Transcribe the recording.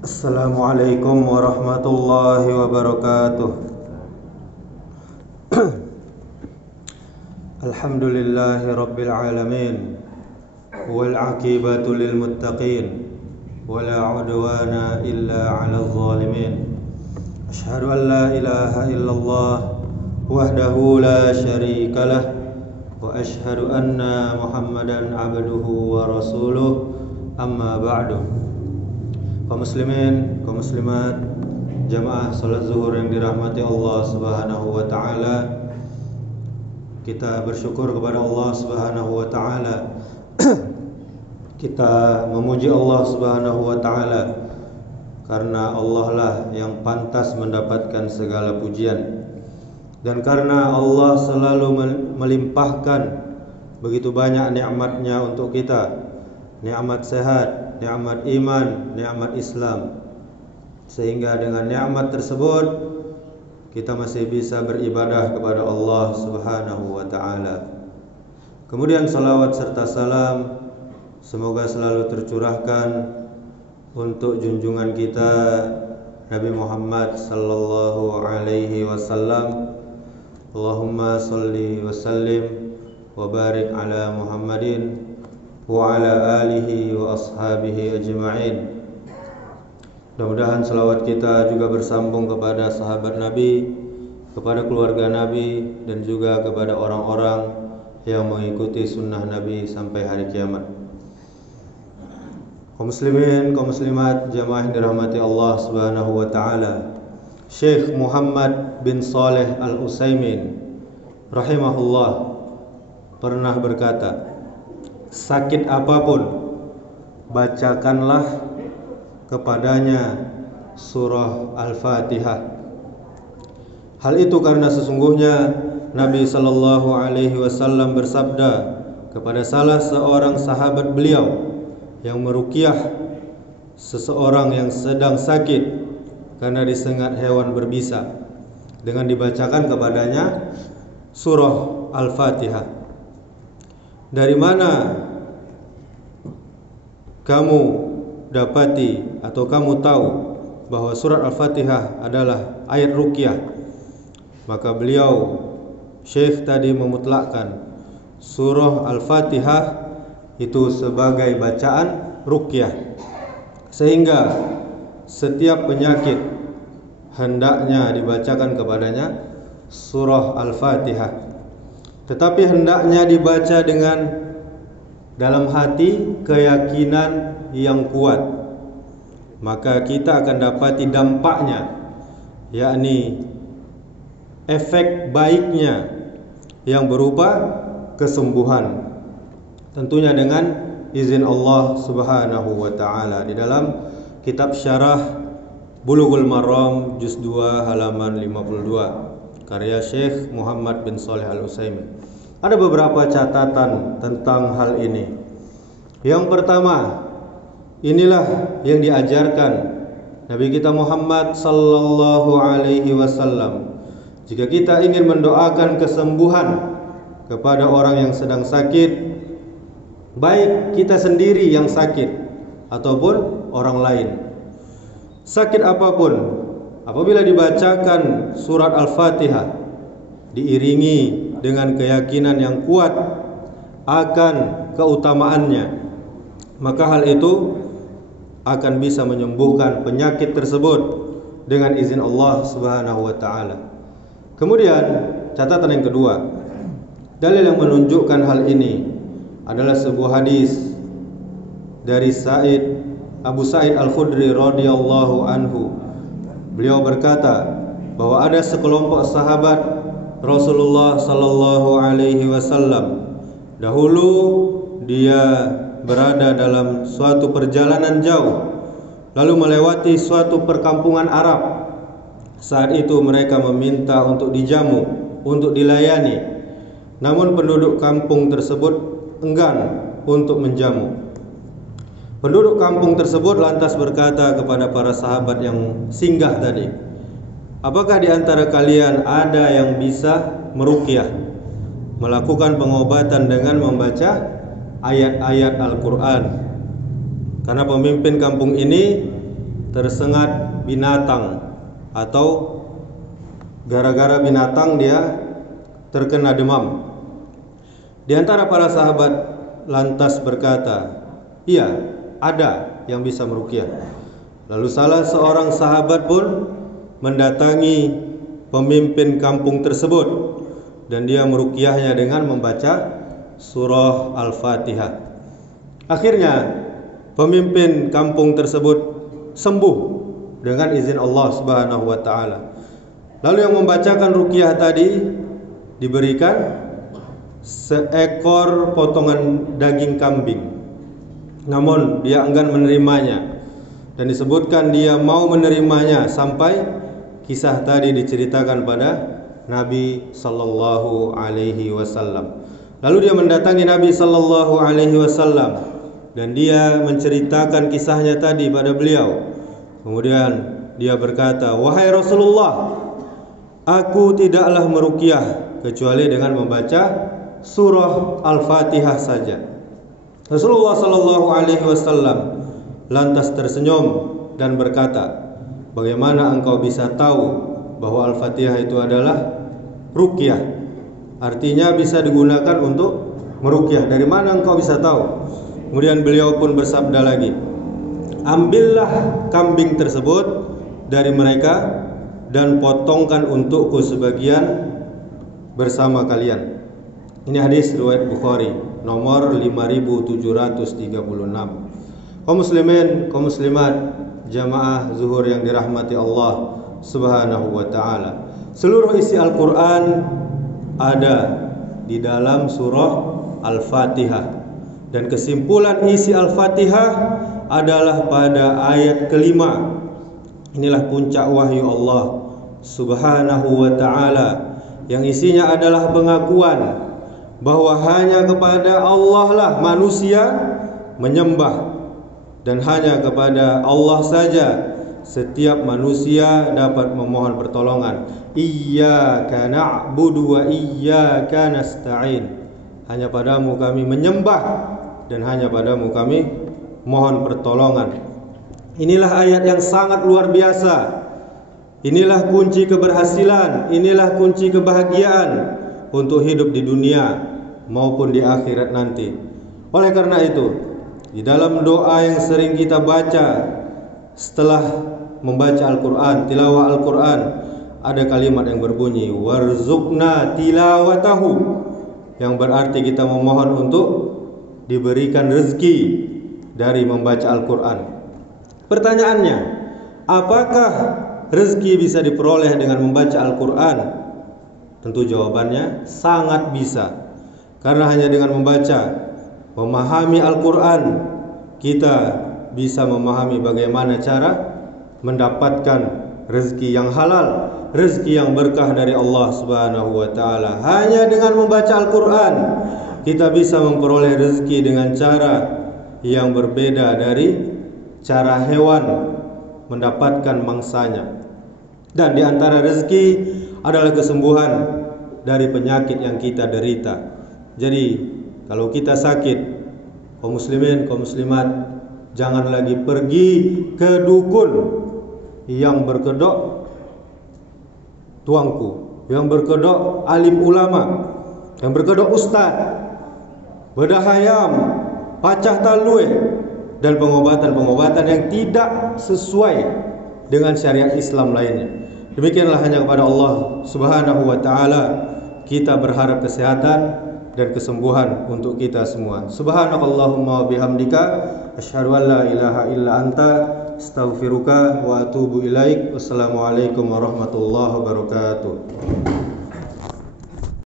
Assalamualaikum warahmatullahi wabarakatuh. Alhamdulillahi rabbil alamin, wal aqibatu lil muttaqin, wala udwana illa 'alal zalimin. Asyhadu an la ilaha illallah wahdahu la syarikalah, wa asyhadu anna Muhammadan abduhu wa rasuluh. Amma ba'du. Kaum muslimin, kaum muslimat, jamaah salat zuhur yang dirahmati Allah Subhanahu wa taala. Kita bersyukur kepada Allah Subhanahu wa taala. Kita memuji Allah Subhanahu wa taala karena Allah lah yang pantas mendapatkan segala pujian. Dan karena Allah selalu melimpahkan begitu banyak nikmat-Nya untuk kita. Nikmat sehat, nikmat iman, nikmat Islam. Sehingga dengan nikmat tersebut kita masih bisa beribadah kepada Allah Subhanahu wa taala. Kemudian salawat serta salam semoga selalu tercurahkan untuk junjungan kita Nabi Muhammad sallallahu alaihi wasallam. Allahumma shalli wa sallim wa barik ala Muhammadin wa ala alihi wa ashabihi ajma'in. Mudah-mudahan selawat kita juga bersambung kepada sahabat Nabi, kepada keluarga Nabi, dan juga kepada orang-orang yang mengikuti sunnah Nabi sampai hari kiamat. Kaum muslimin, kaum muslimat, jamaah yang dirahmati Allah Subhanahu wa taala. Syekh Muhammad bin Shalih Al-Utsaimin rahimahullah pernah berkata, sakit apapun bacakanlah kepadanya surah Al-Fatihah. Hal itu karena sesungguhnya Nabi sallallahu alaihi wasallam bersabda kepada salah seorang sahabat beliau yang meruqyah seseorang yang sedang sakit karena disengat hewan berbisa dengan dibacakan kepadanya surah Al-Fatihah. Dari mana kamu dapati atau kamu tahu bahwa surat Al-Fatihah adalah ayat ruqyah? Maka beliau Syekh tadi memutlakkan surah Al-Fatihah itu sebagai bacaan ruqyah, sehingga setiap penyakit hendaknya dibacakan kepadanya surah Al-Fatihah. Tetapi hendaknya dibaca dengan dalam hati keyakinan yang kuat. Maka kita akan dapati dampaknya, yakni efek baiknya yang berupa kesembuhan. Tentunya dengan izin Allah Subhanahu wa taala. Di dalam kitab Syarah Bulughul Maram juz 2 halaman 52 karya Syekh Muhammad bin Shalih Al-Utsaimin. Ada beberapa catatan tentang hal ini. Yang pertama, inilah yang diajarkan Nabi kita Muhammad sallallahu alaihi wasallam. Jika kita ingin mendoakan kesembuhan kepada orang yang sedang sakit, baik kita sendiri yang sakit ataupun orang lain, sakit apapun, apabila dibacakan surat Al-Fatihah diiringi dengan keyakinan yang kuat akan keutamaannya, maka hal itu akan bisa menyembuhkan penyakit tersebut dengan izin Allah Subhanahu wa taala. Kemudian catatan yang kedua, dalil yang menunjukkan hal ini adalah sebuah hadis dari Abu Sa'id Al-Khudri radhiyallahu anhu. Beliau berkata bahwa ada sekelompok sahabat Rasulullah sallallahu alaihi wasallam. Dahulu dia berada dalam suatu perjalanan jauh, lalu melewati suatu perkampungan Arab. Saat itu mereka meminta untuk dijamu, untuk dilayani. Namun penduduk kampung tersebut enggan untuk menjamu. Penduduk kampung tersebut lantas berkata kepada para sahabat yang singgah tadi, apakah di antara kalian ada yang bisa meruqyah, melakukan pengobatan dengan membaca ayat-ayat Al-Quran? Karena pemimpin kampung ini tersengat binatang atau gara-gara binatang dia terkena demam. Di antara para sahabat lantas berkata, "Iya, ada yang bisa meruqyah." Lalu salah seorang sahabat pun mendatangi pemimpin kampung tersebut dan dia meruqyahnya dengan membaca surah Al-Fatihah. Akhirnya pemimpin kampung tersebut sembuh dengan izin Allah Subhanahu wa taala. Lalu yang membacakan ruqyah tadi diberikan seekor potongan daging kambing. Namun dia enggan menerimanya dan disebutkan dia mau menerimanya sampai kisah tadi diceritakan pada Nabi sallallahu alaihi wasallam. Lalu dia mendatangi Nabi sallallahu alaihi wasallam dan dia menceritakan kisahnya tadi pada beliau. Kemudian dia berkata, "Wahai Rasulullah, aku tidaklah meruqyah kecuali dengan membaca surah Al-Fatihah saja." Rasulullah sallallahu alaihi wasallam lantas tersenyum dan berkata, "Bagaimana engkau bisa tahu bahwa Al-Fatihah itu adalah ruqyah? Artinya bisa digunakan untuk meruqyah. Dari mana engkau bisa tahu?" Kemudian beliau pun bersabda lagi, "Ambillah kambing tersebut dari mereka dan potongkan untukku sebagian bersama kalian." Ini hadis riwayat Bukhari nomor 5736. Kaum muslimin, kaum muslimat, jamaah zuhur yang dirahmati Allah Subhanahu wa taala. Seluruh isi Al-Qur'an ada di dalam surah Al-Fatihah. Dan kesimpulan isi Al-Fatihah adalah pada ayat kelima. Inilah puncak wahyu Allah Subhanahu wa ta'ala, yang isinya adalah pengakuan bahwa hanya kepada Allah lah manusia menyembah, dan hanya kepada Allah saja setiap manusia dapat memohon pertolongan. Iyyaka na'budu wa iyyaka nasta'in. Hanya padamu kami menyembah dan hanya padamu kami mohon pertolongan. Inilah ayat yang sangat luar biasa. Inilah kunci keberhasilan, inilah kunci kebahagiaan untuk hidup di dunia maupun di akhirat nanti. Oleh karena itu, di dalam doa yang sering kita baca setelah membaca Al-Quran, tilawah Al-Quran, ada kalimat yang berbunyi warzuqna tilawatahu, yang berarti kita memohon untuk diberikan rezeki dari membaca Al-Quran. Pertanyaannya, apakah rezeki bisa diperoleh dengan membaca Al-Quran? Tentu jawabannya sangat bisa. Karena hanya dengan membaca, memahami Al-Quran, kita bisa memahami bagaimana cara mendapatkan rezeki yang halal, rezeki yang berkah dari Allah Subhanahu wa taala. Hanya dengan membaca Al-Quran kita bisa memperoleh rezeki dengan cara yang berbeda dari cara hewan mendapatkan mangsanya. Dan di antara rezeki adalah kesembuhan dari penyakit yang kita derita. Jadi kalau kita sakit, kaum muslimin, kaum muslimat, jangan lagi pergi ke dukun yang berkedok tuangku, yang berkedok alim ulama, yang berkedok ustaz, bedah ayam, pacah talue, dan pengobatan-pengobatan yang tidak sesuai dengan syariat Islam lainnya. Demikianlah hanya kepada Allah Subhanahu wa taala kita berharap kesehatan dan kesembuhan untuk kita semua. Subhanakallahumma wa bihamdika asyhadu an la ilaha illa anta astaghfiruka wa atubu ilaik. Wassalamualaikum warahmatullahi wabarakatuh.